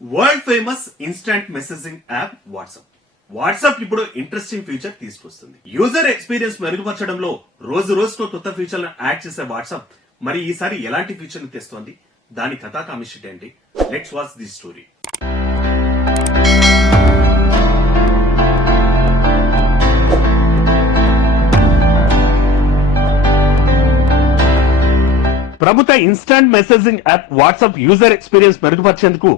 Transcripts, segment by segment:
World famous instant messaging app WhatsApp ఇప్పుడు interesting feature తీసుకొస్తుంది. User experience మెరుగుపరచడంలో రోజు రోజుకు కొత్త ఫీచర్లను యాడ్ చేసే వాట్సాప్ మరి ఈసారి ఎలాంటి ఫీచర్లు తెస్తోంది, దాని కథా కామిషిట్ ఏంటి? Let's watch the story. ప్రభుత్వ instant messaging app WhatsApp user experience మెరుగుపరిచేందుకు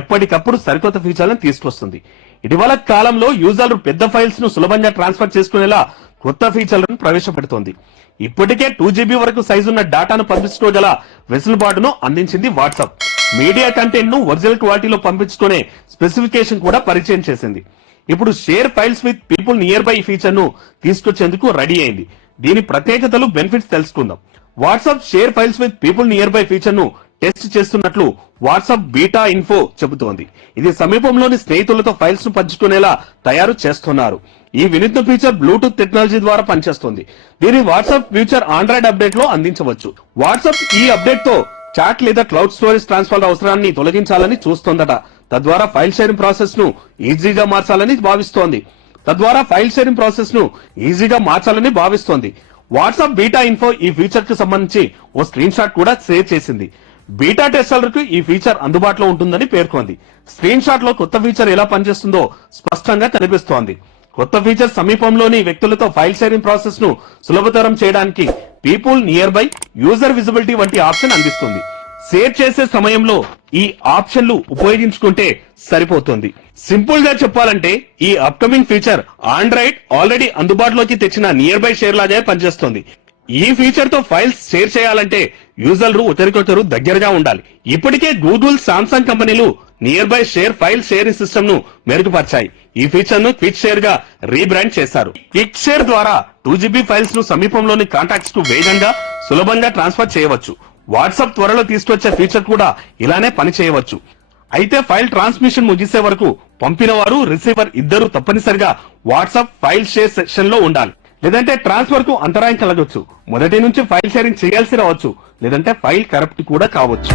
ఎప్పటికప్పుడు సరికొత్త ఫీచర్లను తీసుకొస్తుంది. ఇటీవల కాలంలో యూజర్లు పెద్ద ఫైల్స్ ను సులభంగా ట్రాన్స్ఫర్ చేసుకునేలా కొత్త ఫీచర్లను ప్రవేశపెడుతోంది. ఇప్పటికే 2GB వరకు సైజు ఉన్న డేటాను పంపించుకోగల వెసులుబాటును అందించింది వాట్సాప్. మీడియా కంటెంట్ ను ఒరిజినల్ క్వాలిటీలో పంపించుకునే స్పెసిఫికేషన్ కూడా పరిచయం చేసింది. ఇప్పుడు share files with people near by feature ను తీసుకొచ్చేందుకు రెడీ అయింది. దీని ప్రత్యేకతలు, బెనిఫిట్స్ తెలుసుకుందాం. WhatsApp share files with people near by feature ను టెస్ట్ చేస్తున్నట్లు వాట్సాప్ బీటా ఇన్ఫో చెబుతోంది. ఇది సమీపంలోని స్నేహితులతో ఫైల్స్ ను పంచుకునేలా తయారు చేస్తున్నారు. ఈ వినూత్న ఫీచర్ బ్లూటూత్ టెక్నాలజీ ద్వారా పనిచేస్తుంది. దీని వాట్సాప్ ఫ్యూచర్ ఆండ్రాయిడ్ అప్డేట్ లో అందించవచ్చు. వాట్సాప్ ఈ అప్డేట్ తో చాట్ లేదా క్లౌడ్ స్టోరేజ్ ట్రాన్స్ఫర్ అవసరాన్ని తొలగించాలని చూస్తోందట. తద్వారా ఫైల్ షేరింగ్ ప్రాసెస్ ను ఈజీగా మార్చాలని భావిస్తోంది. వాట్సాప్ బీటా ఇన్ఫో ఈ ఫీచర్ కు సంబంధించి ఓ స్క్రీన్ షాట్ కూడా షేర్ చేసింది. బీటా టెస్టర్లకు ఈ ఫీచర్ అందుబాటులో ఉంటుందని పేర్కొంది. స్క్రీన్ షాట్ లో కొత్త ఫీచర్ ఎలా పనిచేస్తుందో స్పష్టంగా కనిపిస్తోంది. కొత్త ఫీచర్ సమీపంలోని వ్యక్తులతో ఫైల్ షేరింగ్ ప్రాసెస్ ను సులభతరం చేయడానికి people near by, user visibility వంటి ఆప్షన్ అందిస్తుంది. షేర్ చేసే సమయంలో ఈ ఆప్షన్లు ఉపయోగించుకుంటే సరిపోతుంది. సింపుల్ గా చెప్పాలంటే ఈ అప్కమింగ్ ఫీచర్ ఆండ్రాయిడ్ ఆల్రెడీ అందుబాటులోకి తెచ్చిన నియర్ బై షేర్ లాగే పనిచేస్తుంది. ఈ ఫీచర్ తో ఫైల్స్ షేర్ చేయాలంటే యూజర్లు ఒకరికొకరు దగ్గరగా ఉండాలి. ఇప్పటికే గూగుల్, సామ్సంగ్ కంపెనీలు near by share file sharing system ను మెరుగుపరిచాయి. ఈ ఫీచర్ ను క్విక్ షేర్ గా రీబ్రాండ్ చేశారు. క్విక్ షేర్ ద్వారా 2GB ఫైల్స్ ను సమీపంలోని కాంటాక్ట్స్ కు వేగంగా, సులభంగా ట్రాన్స్ఫర్ చేయవచ్చు. వాట్సాప్ త్వరలో తీసుకొచ్చే ఫీచర్ కూడా ఇలానే పని చేయవచ్చు. అయితే ఫైల్ ట్రాన్స్మిషన్ ముగిసే వరకు పంపిన వారు, రిసీవర్ ఇద్దరు తప్పనిసరిగా వాట్సాప్ ఫైల్ షేర్ సెక్షన్ లో ఉండాలి. లేదంటే ట్రాన్స్ఫర్ కు అంతరాయం కలగొచ్చు. మొదటి నుంచి ఫైల్ షేరింగ్ చేయాల్సి రావచ్చు. లేదంటే ఫైల్ కరప్ట్ కూడా కావచ్చు.